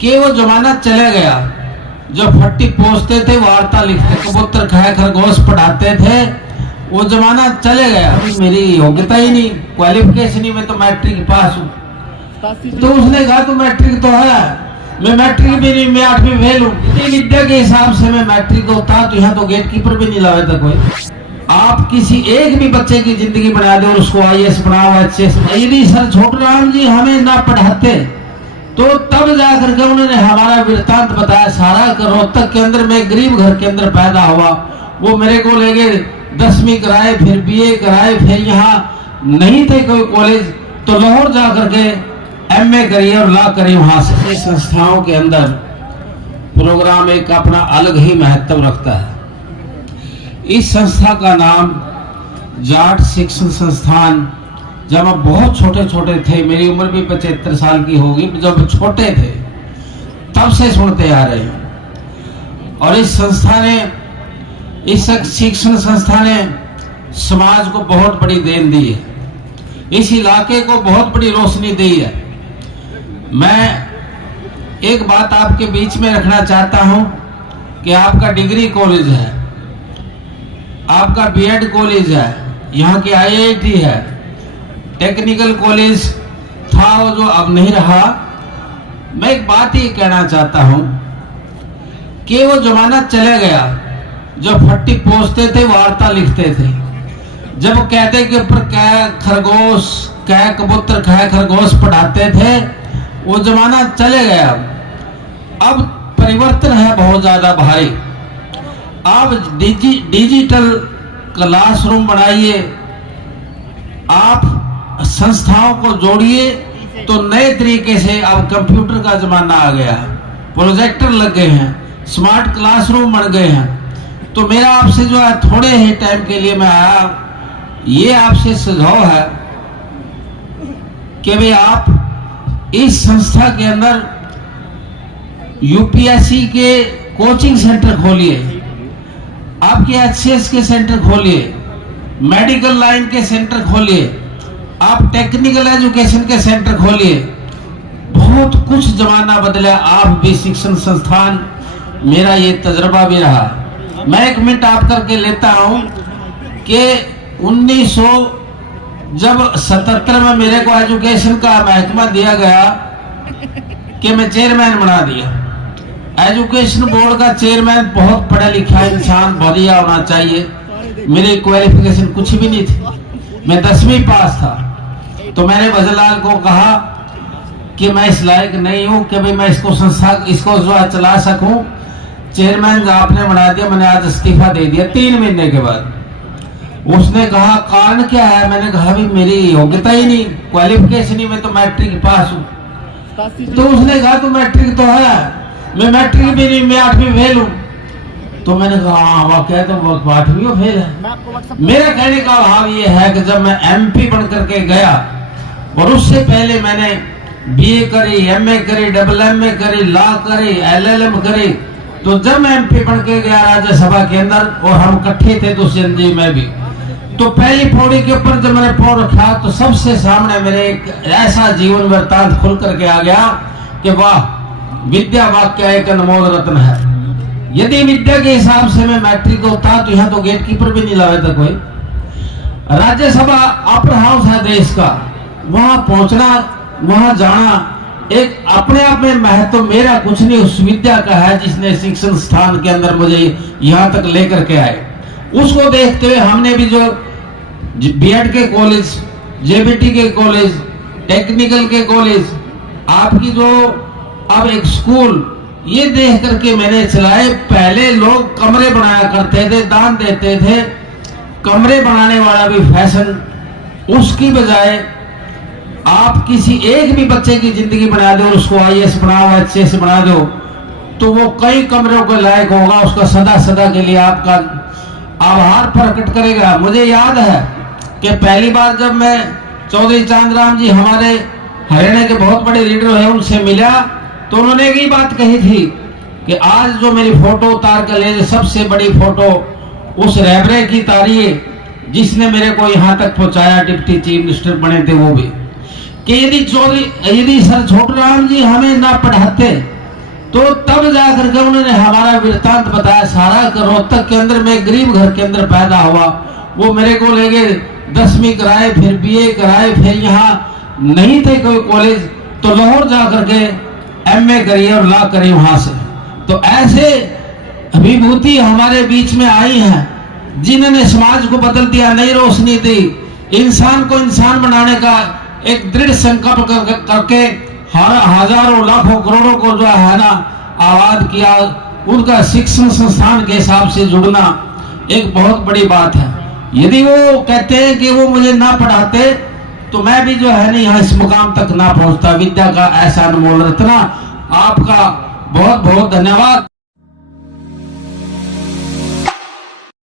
कि वो जमाना चले गया जो फट्टी पोसते थे, वार्ता लिखते, कबूतर खाए खरगोश पढ़ाते थे। वो जमाना चले गया। अभी मेरी योग्यता ही नहीं, क्वालिफिकेशन ही, मैं तो मैट्रिक पास हूँ। तो उसने कहा तो मैट्रिक तो है, मैं मैट्रिक भी नहीं, मैं 8वीं फेल हूँ। इतनी विद्या के हिसाब से मैं मैट्रिक होता तो यहाँ तो गेट कीपर भी नहीं लाया था कोई। आप किसी एक भी बच्चे की जिंदगी बना दो और उसको IAS बनाओ, HCS। यदि सर छोटूराम जी हमें ना पढ़ाते तो तब जाकर के उन्होंने हमारा वृत्तांत बताया सारा। रोहतक के अंदर मैं गरीब घर के अंदर पैदा हुआ, वो मेरे को ले गए 10वीं कराए, फिर BA कराए, फिर यहाँ नहीं थे कोई कॉलेज तो लाहौर जाकर के MA करी और लॉ करी वहां से। संस्थाओं के अंदर प्रोग्राम एक अपना अलग ही महत्व रखता है। इस संस्था का नाम जाट शिक्षण संस्थान। जब हम बहुत छोटे छोटे थे, मेरी उम्र भी 75 साल की होगी, जब छोटे थे तब से सुनते आ रहे हैं। और इस संस्था ने, इस शिक्षण संस्था ने समाज को बहुत बड़ी देन दी है, इस इलाके को बहुत बड़ी रोशनी दी है। मैं एक बात आपके बीच में रखना चाहता हूं कि आपका डिग्री कॉलेज है, आपका BEd कॉलेज है, यहाँ की IIT है, टेक्निकल कॉलेज था वो जो अब नहीं रहा। मैं एक बात ही कहना चाहता हूं कि वो जमाना चले गया जो फट्टी पोसते थे, वार्ता लिखते थे। जब कहते के ऊपर क्या खरगोश, क्या कबूतर खाए खरगोश पढ़ाते थे, वो जमाना चले गया। अब परिवर्तन है बहुत ज्यादा भारी। आप डिजिटल क्लासरूम बनाइए, आप संस्थाओं को जोड़िए, तो नए तरीके से अब कंप्यूटर का जमाना आ गया, प्रोजेक्टर लग गए हैं, स्मार्ट क्लासरूम बन गए हैं। तो मेरा आपसे जो है थोड़े ही टाइम के लिए मैं आया, ये आपसे सुझाव है कि भाई आप इस संस्था के अंदर UPSC के कोचिंग सेंटर खोलिए, आपके HCS के सेंटर खोलिए, मेडिकल लाइन के सेंटर खोलिए, आप टेक्निकल एजुकेशन के सेंटर खोलिए। बहुत कुछ जमाना बदला। आप भी शिक्षण संस्थान, मेरा ये तजर्बा भी रहा। मैं एक मिनट आप करके लेता हूं कि 1977 में मेरे को एजुकेशन का महकमा दिया गया कि मैं चेयरमैन बना दिया। एजुकेशन बोर्ड का चेयरमैन बहुत पढ़ा लिखा इंसान बढ़िया होना चाहिए। मेरी क्वालिफिकेशन कुछ भी नहीं थी, मैं 10वीं पास था। तो मैंने भजनलाल को कहा कि मैं इस लायक नहीं हूं कि भाई मैं इसको संस्था, इसको जो चला सकूं। चेयरमैन आपने बना दिया, मैंने आज इस्तीफा दे दिया 3 महीने के बाद। उसने कहा कारण क्या है? मैंने कहा भी मेरी योग्यता ही नहीं, क्वालिफिकेशन ही, मैं तो मैट्रिक पास हूँ। तो उसने कहा तो मैट्रिक तो है, मैं मैट्रिक भी नहीं, मैं 8वीं फेल हूँ। तो मैंने कहा हाँ वाकई तो वो 8वीं फेल है। मेरा कहने का भाव ये है कि जब मैं MP बन करके गया और उससे पहले मैंने BA करी, MA करी, MA करी, लॉ करी, LLM करी, तो जब मैं MP बन के गया राज्यसभा के अंदर और हम इकट्ठे थे दुष्यंत जी में भी, तो पहली पौड़ी के ऊपर जब मैंने पौड़ रखा तो सबसे सामने मेरे एक ऐसा जीवन वृत्तांत खुल करके आ गया कि वाह, विद्या वाक्य एक अनमोल रत्न है। यदि विद्या के हिसाब से मैं मैट्रिक होता तो यहाँ तो गेट कीपर भी नहीं लाया था कोई। राज्यसभा अपर हाउस है देश का, वहां पहुंचना, वहां जाना एक अपने आप में महत्व मेरा कुछ नहीं, उस विद्या का है जिसने शिक्षण स्थान के अंदर मुझे यहाँ तक लेकर के आए। उसको देखते हुए हमने भी जो BEd के कॉलेज, JBT के कॉलेज, टेक्निकल के कॉलेज, आपकी जो अब एक स्कूल, ये देख करके मैंने चलाए। पहले लोग कमरे बनाया करते थे, दान देते थे, कमरे बनाने वाला भी फैशन। उसकी बजाय आप किसी एक भी बच्चे की जिंदगी बना दो और उसको IAS बनाओ, HCS बना दो, तो वो कई कमरों के लायक होगा। उसका सदा सदा के लिए आपका आभार प्रकट करेगा। मुझे याद है कि पहली बार जब मैं चौधरी चांदराम जी, हमारे हरियाणा के बहुत बड़े लीडर हैं, उनसे मिला तो उन्होंने एक ही बात कही थी कि आज जो मेरी फोटो उतार कर ले, सबसे बड़ी फोटो उस रहबरे की तारीए जिसने मेरे को यहाँ तक पहुंचाया, डिप्टी चीफ मिनिस्टर बने थे वो भी, कि यदि सर छोटूराम जी हमें ना पढ़ाते तो तब जाकर के उन्होंने हमारा वृत्तांत बताया सारा। रोहतक के अंदर मैं गरीब घर के अंदर पैदा हुआ, वो मेरे को ले गए 10वीं कराए, फिर BA कराए, फिर यहाँ नहीं थे कोई कॉलेज तो लाहौर जाकर के MA करिए और लॉ करिए वहां से। तो ऐसे विभूति हमारे बीच में आई हैं जिन्होंने समाज को बदल दिया, नई रोशनी दी, इंसान को इंसान बनाने का एक दृढ़ संकल्प करके हजारों लाखों करोड़ों को जो है ना आबाद किया। उनका शिक्षण संस्थान के हिसाब से जुड़ना एक बहुत बड़ी बात है। यदि वो कहते हैं कि वो मुझे ना पढ़ाते तो मैं भी जो है ना यहाँ इस मुकाम तक ना पहुंचता। विद्या का ऐसा अनमोल रत्ना, आपका बहुत बहुत धन्यवाद।